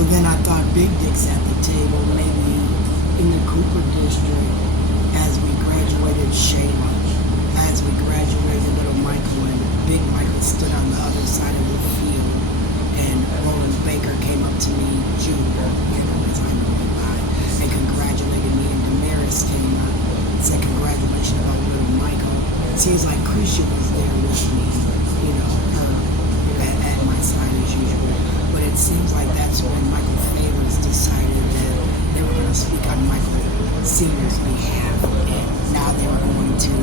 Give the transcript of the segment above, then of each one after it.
So then I thought Big Dick's at the table, maybe in the Cooper district, as we graduated Shayla, as we graduated little Michael, and Big Michael stood on the other side of the field, and Roland Baker came up to me, Junior, as I know him by, and congratulated me, and Damaris came up and said congratulations about little Michael. Seems like Krisha was there with me, her at my side as usual. But it seems like that's when Michael Favors decided that they were going to speak on Michael Sr.'s behalf, and now they were going to,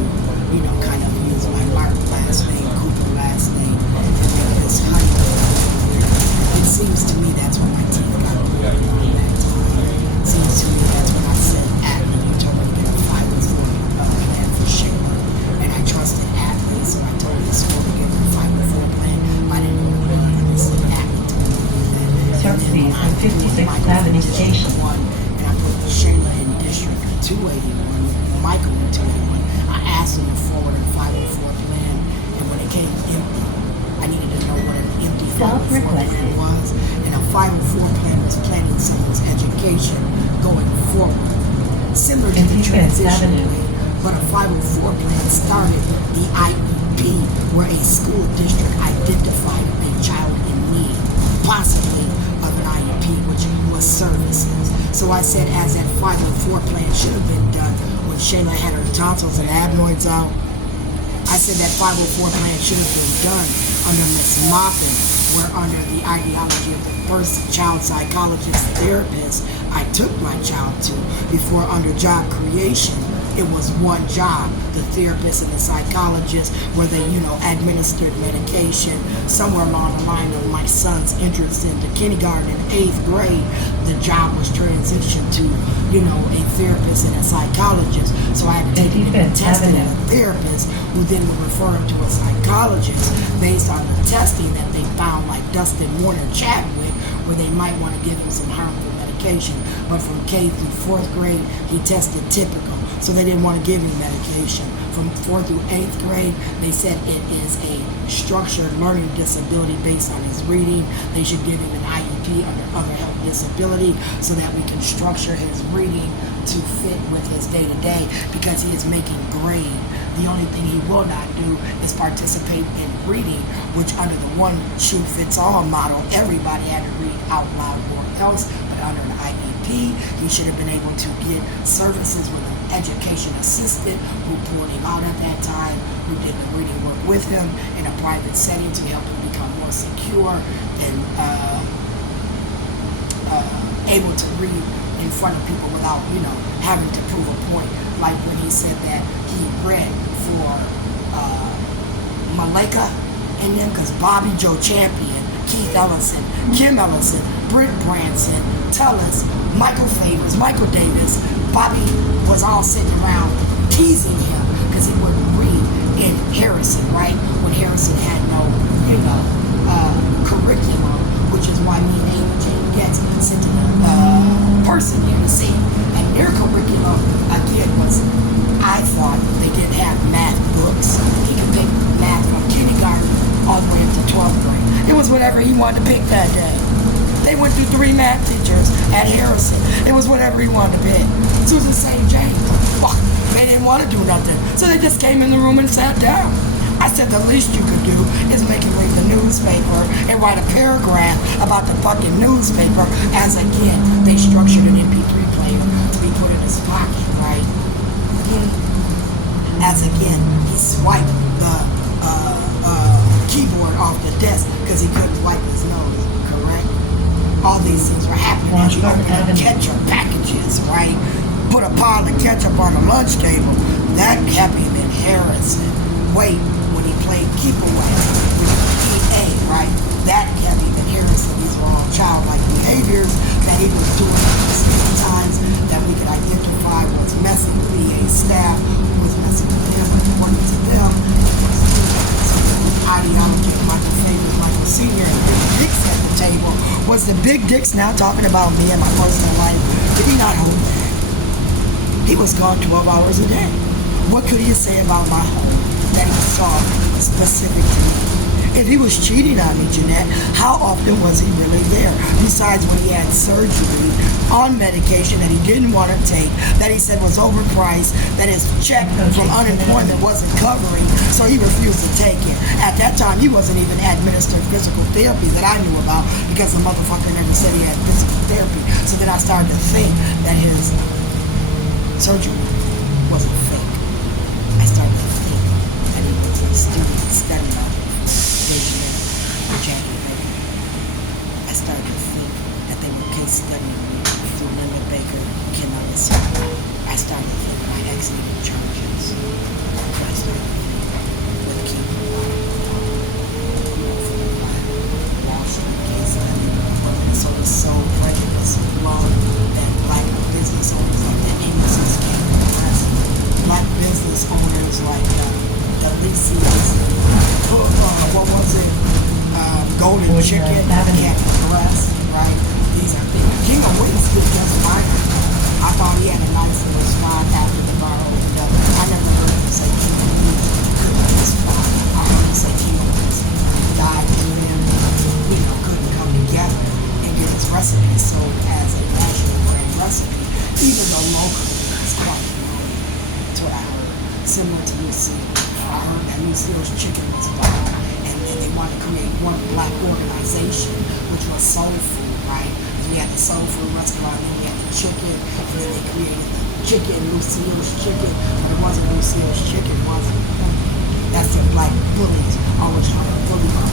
kind of use my Martin last name, Cooper last name, and make this honeymoon. It seems to me that's when my teeth got pulled around that time. It seems to me that's when I said, Atlee, you told me to get a 504 plan for Shayla, and I trusted Atlee, so I told the school to get a 504 plan. I didn't know what I said. Atlee told me to do that. Services on 56th Avenue Station. And I put Shayla in District 281, Michael in 281. I asked him to forward a 504 plan, and when it came empty, I needed to know what an empty 504 plan was. And a 504 plan was planning someone's education going forward, similar to the transition plan. But a 504 plan started the IEP, where a school district identified a child in need, possibly of an IEP, which was services. So I said, as that 504 plan should have been done when Shayla had her tonsils and adenoids out, I said that 504 plan should have been done under Miss Moffin, where under the ideology of the first child psychologist therapist I took my child to, before under job creation, it was one job, the therapist and the psychologist, where they, administered medication. Somewhere along the line of my son's entrance into kindergarten in 8th grade, the job was transitioned to, a therapist and a psychologist. So I had to take him and test it at a therapist, who then would refer him to a psychologist based on the testing that they found, like Dustin Warner Chadwick, where they might want to give him some harmful medication. But from K through 4th grade, he tested typical. So they didn't want to give him medication. From 4th through 8th grade, they said it is a structured learning disability based on his reading. They should give him an IEP under other health disability so that we can structure his reading to fit with his day-to-day, because he is making grade. The only thing he will not do is participate in reading, which under the one-shoe-fits-all model, everybody had to read out loud or else. But under an IEP, he should have been able to get services with an education assistant who pulled him out at that time, who did the reading work with him in a private setting to help him become more secure and able to read in front of people without, having to prove a point. Like when he said that he read for Malika and them, because Bobby Joe Champion, Keith Ellison, Kim Ellison, Britt Branson, Tullis, Michael Favors, Michael Davis, Bobby was all sitting around teasing him because he wouldn't read in Harrison, right? When Harrison had no, curriculum, which is why me and Amy Jane Getz sent a person here to see. And their curriculum, again, was, I thought they didn't have math books. He could pick math from kindergarten all the way up to 12th grade. It was whatever he wanted to pick that day. They went through 3 math teachers at Harrison. It was whatever he wanted to pick. Susan St. James, they didn't want to do nothing. So they just came in the room and sat down. I said the least you could do is make him read the newspaper and write a paragraph about the fucking newspaper, as again, they structured an MP3 player to be put in his pocket, right? As again, he swiped the keyboard off the desk because he couldn't wipe his nose, correct? All these things were happening as he opened up ketchup packages, right? Put a pile of ketchup on the lunch table. That kept him in Harrison. Wait, when he played Keep Away with EA, right? That kept him in Harrison. These were all childlike behaviors that he was doing at the same times that we could identify was messing with EA staff, who was messing with him, according to them. Ideology of Michael Favors, Michael Sr., and Big Dicks at the table. Was the Big Dicks now talking about me and my personal life? Did he not hold that? He was gone 12 hours a day. What could he say about my home that he saw specific to me? If he was cheating on me, Jeanette, how often was he really there? Besides when he had surgery on medication that he didn't want to take, that he said was overpriced, that his check from unemployment wasn't covering, so he refused to take it. At that time, he wasn't even administered physical therapy that I knew about because the motherfucker never said he had physical therapy. So then I started to think that his surgery wasn't fake. I started to think that he was a student studying out for Jackie Baker. I started to think that they were case studying me through Linda Baker, Ken Ellison. I started to think my ex needed charges. I started to think with King Wall Street case study, but Minnesota so prejudiced love that black business owners like the Amos's came to the press. Black business owners like the Lisa's, what was it? Golden Chicken, Captain Press, right? These are things. King of Wings did just fine. I thought he had a nice little spot after the bar opened up. I never heard him say King of Wings couldn't be spot. I heard him say King of Wings died with him, couldn't come together and get his recipe sold as a national brand recipe, even though locally it's quite known. That's what I heard. Similar to Lucille. I heard that Lucille's chicken was bomb, and they wanted to create one black organization, which was Soul Food, right? And we had the Soul Food restaurant, and then we had the chicken, and then they created the chicken, Lucille's chicken, but it wasn't Lucille's chicken, was it? That's the black bullies always trying to bully our